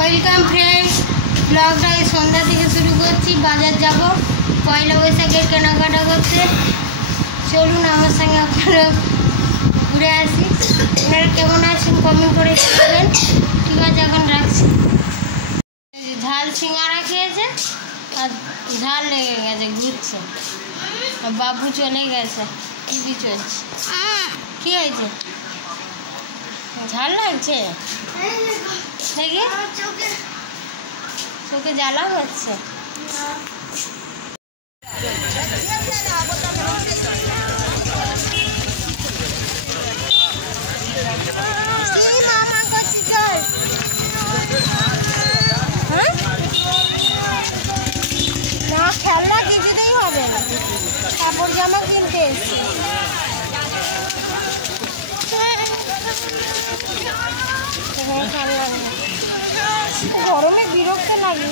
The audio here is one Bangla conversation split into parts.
ওয়েলকাম ফ্রেন্ডস, ব্লগটা এই সন্ধ্যা থেকে শুরু করছি। বাজার যাব পয়লা বৈশাখের কেনাকাটা করতে। চলুন আমার সঙ্গে আপনারা ঘুরে আসি। আপনারা কেমন আছেন কমেন্ট করে জানাবেন। ঠিক আছে, এখন রাখছি। ঝাল সিঙ্গারা খেয়েছে আর ঝাল লেগে গেছে, ঘুরছে। বাবু চলে গেছে, টিভি চলছে। কী হয়েছে? ঝাল লাগছে দেখি, চোখে জ্বালা হচ্ছে। না খেলনা কিছুতেই হবে না, কাপড় জামা কিনতে এসছি। গরমে বিরক্ত লাগে।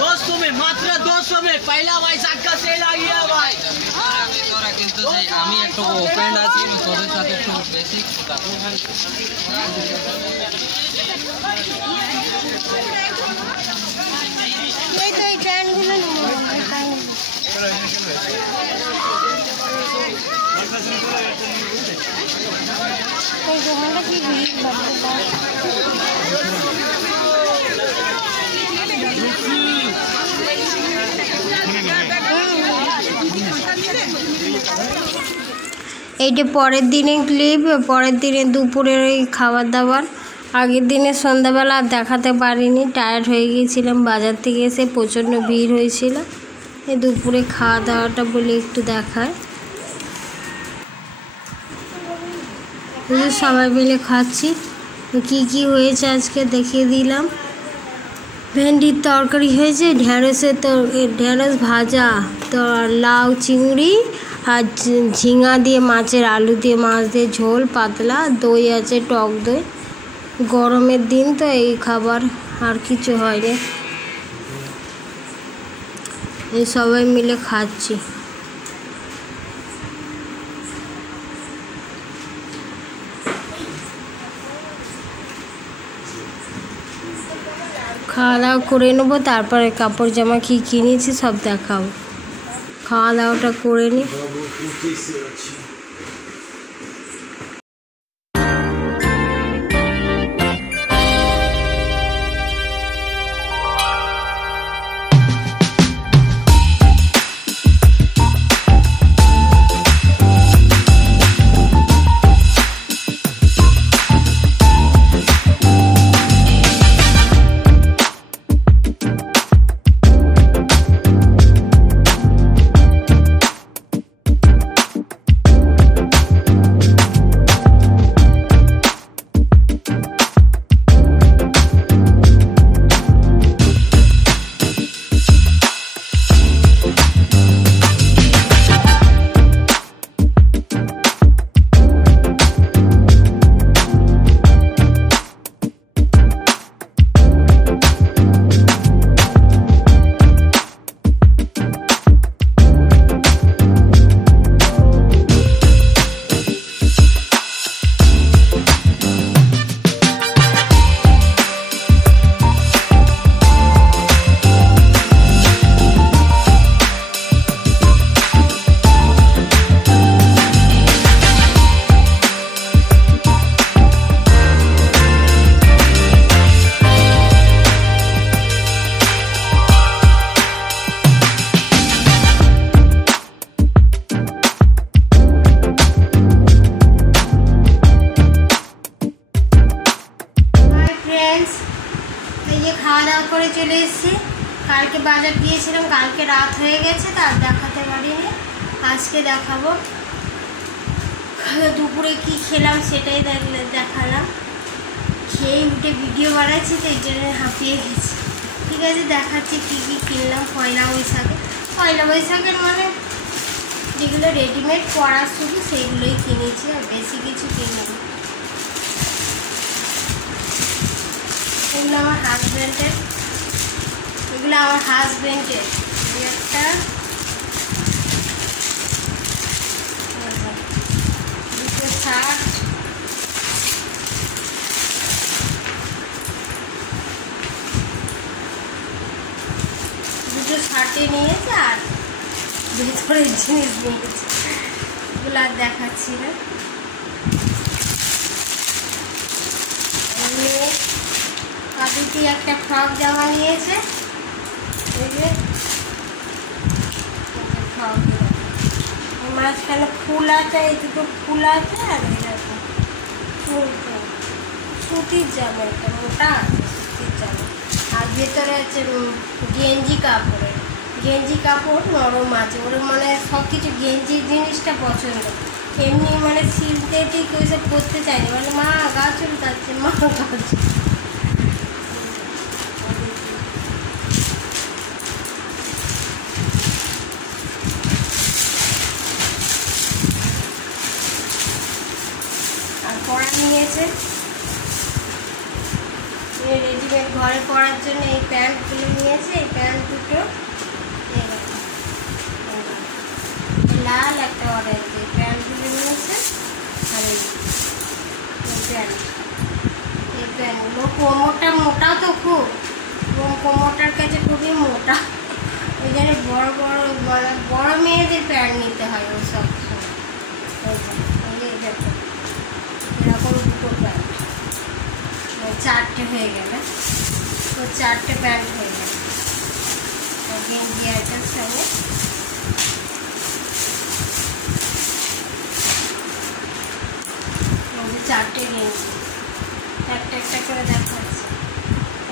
दोस्तों में मात्र 200 में पहला वैशाख का सेल आ गया भाई। তোরা কিন্তু যে আমি একটু ওপেন আছি, তোদের সাথে একটু বেসিক এই তো এই ব্র্যান্ডগুলো এই দোকানটা কি ভিড় বাবা। এইটা পরের দিনে ক্লিপ, পরের দিনে দুপুরের ওই খাবার দাবার। আগের দিনে সন্ধ্যাবেলা দেখাতে পারিনি, টায়ার্ড হয়ে গিয়েছিলাম। বাজার থেকে এসে প্রচণ্ড ভিড় হয়েছিল। এই দুপুরে খাওয়া দাওয়াটা বলে একটু দেখায়। সবাই মিলে খাচ্ছি। কি কি হয়েছে আজকে দেখিয়ে দিলাম। ভেন্ডির তরকারি হয়েছে, ঢেঁড়স ভাজা, তো লাউ চিংড়ি আর ঝিঙা দিয়ে মাছের আলু দিয়ে মাছ দিয়ে ঝোল পাতলা, দই আছে, টক দই। গরমের দিন তো এই খাবার, আর কিছু হয়নি। এই সবাই মিলে খাচ্ছি। খাওয়া দাওয়া করে নেবো, তারপরে কাপড় জামা কী কিনেছি সব দেখাবো। খাওয়া দাওয়াটা করে নিই। খাওয়া দাওয়া করে চলে এসেছি। কালকে বাজার গিয়েছিলাম, কালকে রাত হয়ে গেছে, তার দেখাতে পারিনি। আজকে দেখাবো দুপুরে কি খেলাম, সেটাই দেখালাম। খেয়ে উঠে ভিডিও বানাচ্ছি, তো এই জন্য হাঁপিয়ে গেছি। ঠিক আছে, দেখাচ্ছি কী কী কিনলাম পয়লা বৈশাখে। পয়লা বৈশাখের মানে যেগুলো রেডিমেড পরা শুধু সেইগুলোই কিনেছি, আর বেশি কিছু কিনিনি। এগুলো আমার হাজব্যান্ডের, এগুলো আমার হাজব্যান্ডের। একটা দুটো শার্ট, দুটো শার্টে নিয়েছে আর ভেতরের জিনিস নিয়েছে, এগুলো আর দেখাচ্ছি না। কাবিতি একটা ফ্রক জামা নিয়েছে, এই যে ফ্রক মাঝখানে ফুল আছে, এই দুটো ফুল আছে আর এরকম সুতির জামা, এটা মোটা আছে সুতির জামা। আর ভেতরে আছে গেঞ্জি কাপড়ের, গেঞ্জি কাপড় নরম আছে, ওর মানে সব কিছু গেঞ্জির জিনিসটা পছন্দ, এমনি মানে সিনথেটিক ওইসব পরতে চাইনি, মানে মা গা চুলকাচ্ছে, মা গা চুলকাচ্ছে। আর পরা নিয়েছে রেডিমেড ঘরে পরার জন্য এই প্যান্টগুলো নিয়েছে, এই প্যান্ট দুটো লাল একটা অর্ডার দিয়ে প্যান্টগুলো নিয়েছে। আর এই প্যান্ট, এই প্যান্টগুলো কোমরটা মোটা তো খুব, কোমরটার কাছে খুবই মোটা, ওই জন্য বড় বড় বড় মেয়েদের প্যান্ট নিতে হয় ওই সব সময়। এরকম দুটো প্যান্ট, চারটে হয়ে গেলে তো চারটে প্যান্ট হয়ে গেল গেঞ্জি আইটার সঙ্গে। চারটে গেঞ্জি, একটা একটা করে দেখাচ্ছে।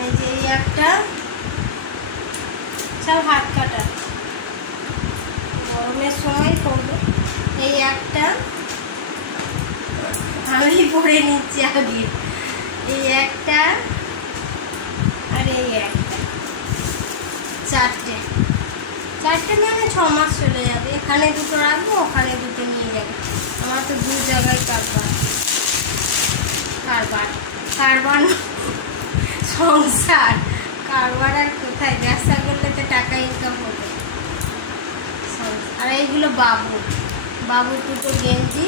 এই যে এই একটা সব হাত কাটা, গরমের সময় পরবে। এই একটা আমি পরে নিচ্ছি আগে, এই একটা আর এই একটা, চারটে চারটে মানে 6 মাস চলে যাবে। এখানে দুটো রাখবো, ওখানে দুটো নিয়ে যাবে, আমার তো দু জায়গায় কারবার কারবার কারবার সংসার, কারবার আর কোথায়, ব্যবসা করলে তো টাকা ইনকাম হবে। আর এইগুলো বাবুর, বাবুর দুটো গেঞ্জি,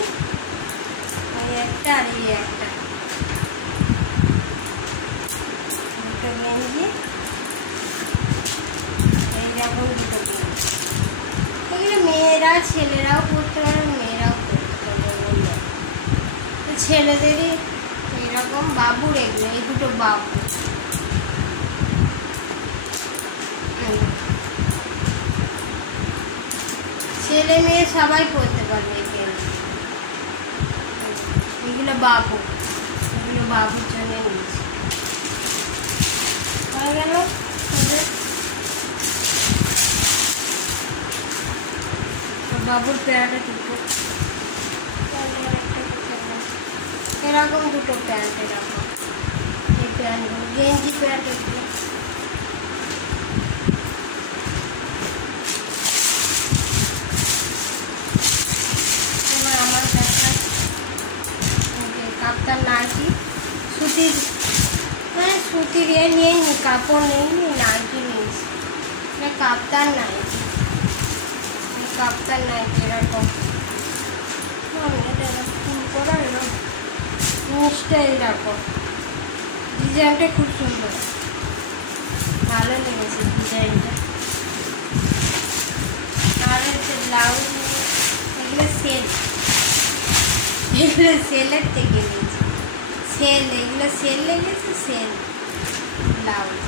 এই একটা আর এই একটা, দুটো গেঞ্জি, এইরকম দুটো গেঞ্জি। এগুলো মেয়েরা ছেলেরাও পরতে পারে, মেয়েরাও পরতে পারবে, তো ছেলেদেরই এরকম বাবুর এগুলো, এই দুটো বাবু। ছেলে মেয়ে সবাই পরতে পারবে এগুলো বাবু, এগুলো বাবুর জন্য নিয়েছি। হয়ে গেল বাবুর প্যান্ট দুটো, এরকম দুটো প্যান্ট, এরকম এই প্যান্টগুলো গেঞ্জি প্যান্ট এগুলো। এবার আমার দেখা কাপ্তান নাইটি, সুতির মানে সুতির ইয়ে নিয়ে নি, কাপড় নেই নি, নাইটি নিয়েছি, কাপ্তান নাইটি, কাপ্তান নাইটি এরকম ফুল করা, এরকম জিনিসটা এরকম, ডিজাইনটা খুব সুন্দর, ভালো লেগেছে ডিজাইনটা। আর হচ্ছে ব্লাউজ, এগুলো সেল, এগুলো সেলের থেকে নিয়েছি, সেল, এগুলো সেল লেগেছে, সেল ব্লাউজ,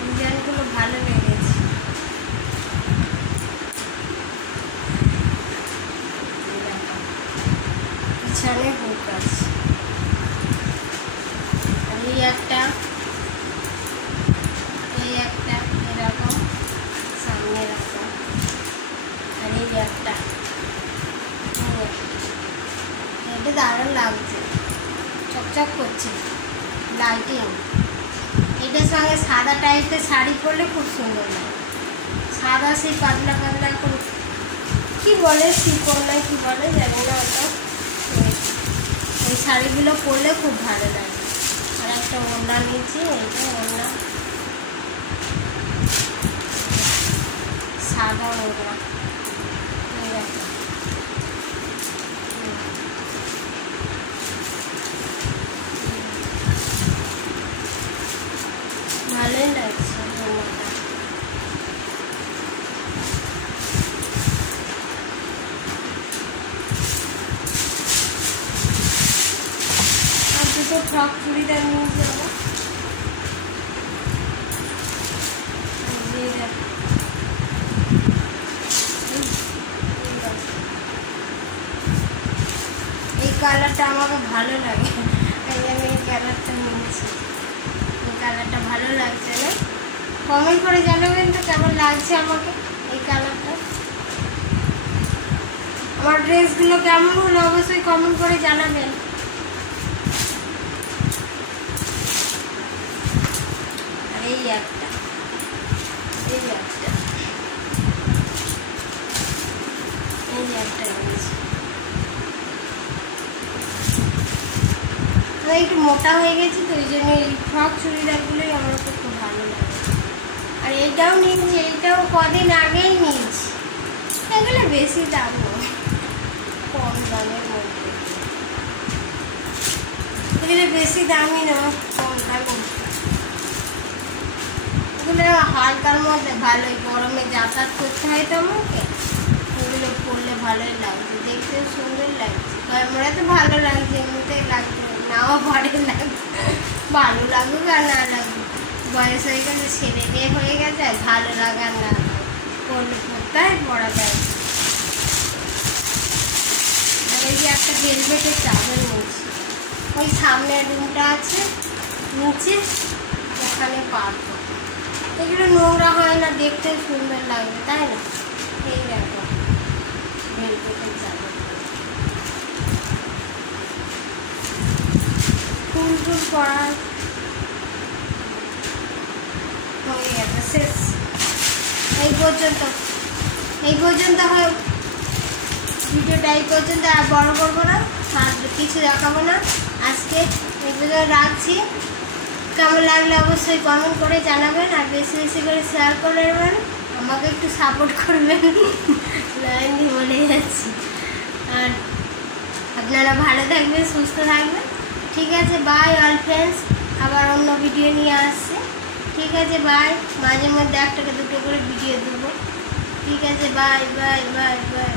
ডিজাইনগুলো ভালো লেগেছে। পিছনে হুক আছে, আর এই একটা এরকম সামনে এরকম, আর এই একটা, এটা দারুণ লাগছে, চকচক করছে, লাইটিং। এটার সঙ্গে সাদা টাইপের শাড়ি পরলে খুব সুন্দর লাগে, সাদা সেই পাতলা পাতলা করে কী বলে, শিকড় না কী বলে জানি না, ওটা ওই শাড়িগুলো পরলে খুব ভালো লাগে। আর একটা একটা ওড়না নিয়েছি, এইটা ওড়না সাদা ওড়না। ভালোই লাগছে ওড়নাটা। আর দুটো ফ্রক চুড়িদার নিয়ে যাবো। এই কালারটা আমাকে ভালো লাগে, তাই আমি এই কালারটা নিয়েছি। এই কালারটা ভালো লাগছে না? কমেন্ট করে জানাবেন তো কেমন লাগছে আমাকে এই কালারটা। আমার ড্রেসগুলো কেমন হলো অবশ্যই কমেন্ট করে জানাবেন। আর এই একটা আমি একটু মোটা হয়ে গেছি তো ওই জন্য এই ফ্রক চুড়িদারগুলোই আমার খুব ভালো লাগে। আর এইটাও নিয়েছি, এইটাও কদিন আগেই নিয়েছি। এগুলো বেশি দাম নয়, কম দামের মধ্যে। এগুলো বেশি দামি নয়, কম দামি। এগুলো হালকার মধ্যে ভালোই, গরমে যাতায়াত করতে হয় তো আমাকে, এগুলো পরলে ভালোই লাগছে, দেখতেও সুন্দর লাগছে। ক্যামেরাতে ভালো লাগছে, এমনিতে লাগছে নাও পরে লাগছে। ভালো লাগুক আর না লাগুক, বয়স হয়ে গেছে, ছেলে মেয়ে হয়ে গেছে, আর ভালো লাগার না পড়লে পড়তে হয়, পড়া যায়। আর এই যে একটা ভেলভেটের চাদর নিয়েছি, ওই সামনের রুমটা আছে নিচে, ওখানে পারবো। এগুলো নোংরা হয় না, দেখতে সুন্দর লাগবে, তাই না? এই দেখো ভেলভেটের চাদর, ফুল টুল করা হয়ে গেছে, শেষ। এই পর্যন্ত হয় ভিডিওটা, এই পর্যন্ত আর বড় করবো না, আর কিছু দেখাবো না। আজকে এই পর্যন্ত রাখছি। কেমন লাগলে অবশ্যই কমেন্ট করে জানাবেন, আর বেশি বেশি করে শেয়ার করে দেবেন, আমাকে একটু সাপোর্ট করবেন। লাইন বলে যাচ্ছি। আর আপনারা ভালো থাকবেন, সুস্থ থাকবেন। ঠিক আছে, বাই অল ফ্রেন্ডস। আবার অন্য ভিডিও নিয়ে আসছে। ঠিক আছে, বাই। মাঝে মধ্যে একটা দুটো করে ভিডিও দেবো। ঠিক আছে, বাই বাই বাই বাই।